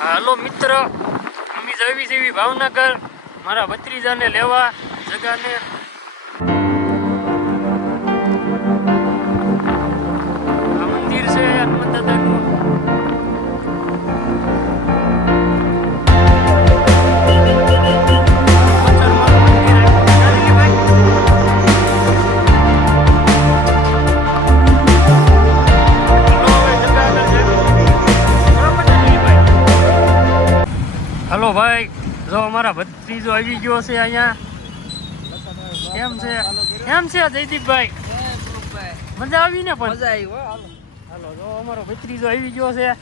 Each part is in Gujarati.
હાલો મિત્ર અમે જવી જેવી ભાવનગર મારા ભત્રીજાને લેવા જગાને ભાઈ જો અમારા ભત્રીજો આવી ગયો છે અહીંયા. કેમ છે? કેમ છે જયદીપભાઈ? મજા આવી ને પણ? મજા આવી હો હાલો. હાલો જો અમારો ભત્રીજો આવી ગયો છે.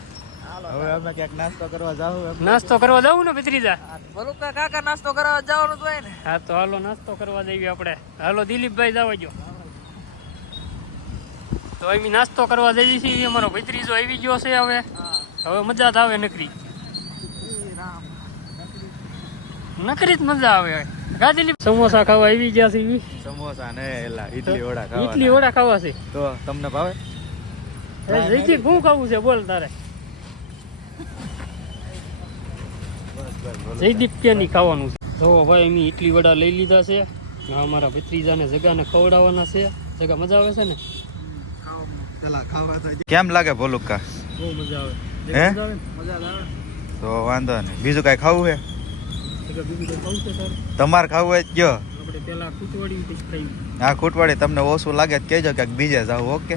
હવે અમે ક્યાંક નાસ્તો કરવા જાવ નાસ્તો કરવા જવું ને ભત્રીજા? ભલુકા કાકા નાસ્તો કરવા જવાનું હોય ને. હા તો હાલો નાસ્તો કરવા જઈએ આપણે. હાલો દિલીપભાઈ જવા જો. તો અમે નાસ્તો કરવા જઈએ છીએ. અમારો ભત્રીજો આવી ગયો છે હવે. હવે મજા જ આવે નકરી. નકરી જ મજા આવે. કા સમોસા ખાવા આવી ગયા છે સમોસા ને એલા ઈડલી વડા ખાવા ઈડલી વડા ખાવા છે. તો તમને ભાવે? જયદીપ શું ખાવું છે બોલ તારે. જયદીપ ક્યાંની ખાવાનું છે? જો ભાઈ અમે ઇડલી વડા લઈ લીધા છે. અમારા ભત્રીજાને જગાને ખવડાવવાના છે. જગા મજા આવે છે ને? પેલા કેમ લાગે ભોલુકા બહુ મજા આવે. હે? મજા આવે ને? મજા આવે તો વાંધો નહીં. બીજું કાંઈ ખાવું હે છે? તમારે ખાવું હોય ખાઈ આ ખૂટવાડી તમને ઓછું લાગે તો કહેજો ક્યાંક બીજે જાવ ઓકે?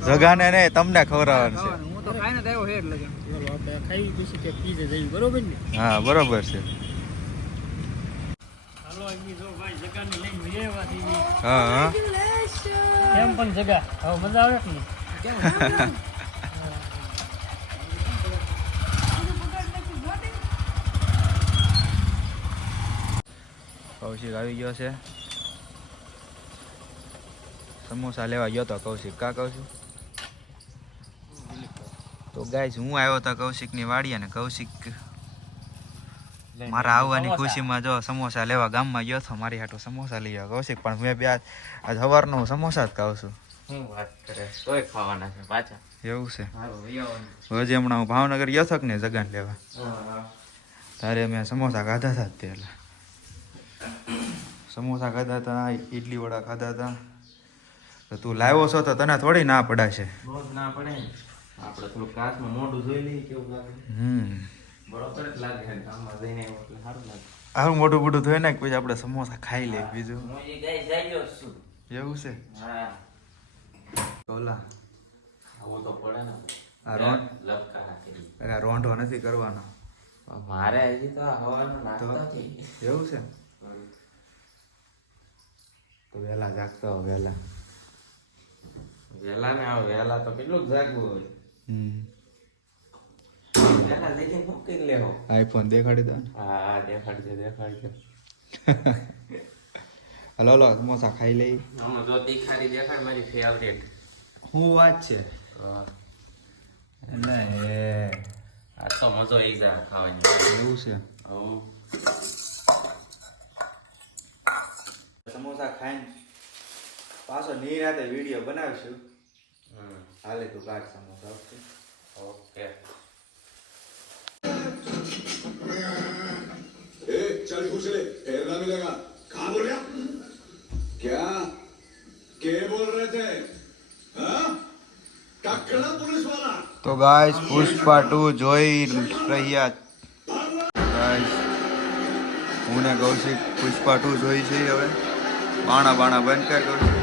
જ જગાને નહીં તમને ખવડાવવાનું છે. હું તો ખાઈને જ આવ્યો હેડ લગે ચાલો આપણે ખાઈ પછી કે પીજે જઈએ બરોબર ને? હા બરોબર છે. હાલો એમની જો ભાઈ જગાને લઈને વ્યવહાર થઈ હા હા. કેમ પણ જગા? હવે મજા આવે કે નહીં કૌશિક આવી ગયો છે. સમોસા લેવા ગયો તો કૌશિક. કા કૌશિક? તો ગાઈસ હું આવ્યો તો કૌશિકની વાડી અને કૌશિક મારા આવવાની ખુશીમાં જો સમોસા લેવા ગામમાં ગયો તો મારી હાટુ સમોસા લઈ આવ્યો. કૌશિક પણ મેં બે આજ સવારનો હું સમોસા જ ખાઉં છું. શું વાત કરે? તોય ખાવાના છે પાછા. એવું છે. હજી હમણાં હું ભાવનગર ગયો હતો કે ને જગાન લેવા. તારે મેં સમોસા ખાધા હતા જ પહેલા. સમોસા ખાધા હતા ઇડલી વડા ખાધા હતા. તો તું લાવ્યો છો તો તને થોડી ના પડાશે. ના પડે. આપણે થોડું કાચમાં મોઢું જોઈ લઈએ કેવું લાગે. હમ. બરોબર જ લાગે છે જઈને સારું લાગે. આવું મોટું મોટું ધોઈ નાખ પછી આપણે સમોસા ખાઈ લઈએ બીજું. એવું છે? હા. ઓલા. ખાવું તો પડે ને. આ રોન- લપકા રોંઢો નથી કરવાનો. મારે હજી તો હવાનો નાસ્તો એવું છે? તો વહેલા જાગતો હો વહેલા. વહેલા ને આવ વહેલા તો કેટલું જાગવું હોય. વહેલા જઈને લેવો? આઈફોન દેખાડી દો હા હા દેખાડજે દેખાડજે. હલો હલો સમોસા ખાઈ લઈ. હું જો તીખારી દેખાડ મારી ફેવરેટ શું વાત છે? એટલે આ તો મજો આવી જાય ખાવાની. એવું છે? હું સમોસા ખાઈને પાછો નિરાતે વિડીયો બનાવશું હમ, હાલે તું કાઢ સમોસા ઓકે ઓકે ए, चल पूछ ले ठहरना मिलेगा कहा बोल रहा क्या के बोल रहे थे हाँ? टकरा पुलिस वाला તો ગાઈસ પુષ્પા ટુ જોઈ રહ્યા ગાઈસ હું ને કૌશિક પુષ્પા ટુ જોઈ છે હવે બાણા બાણા બંધ કર કૌશિક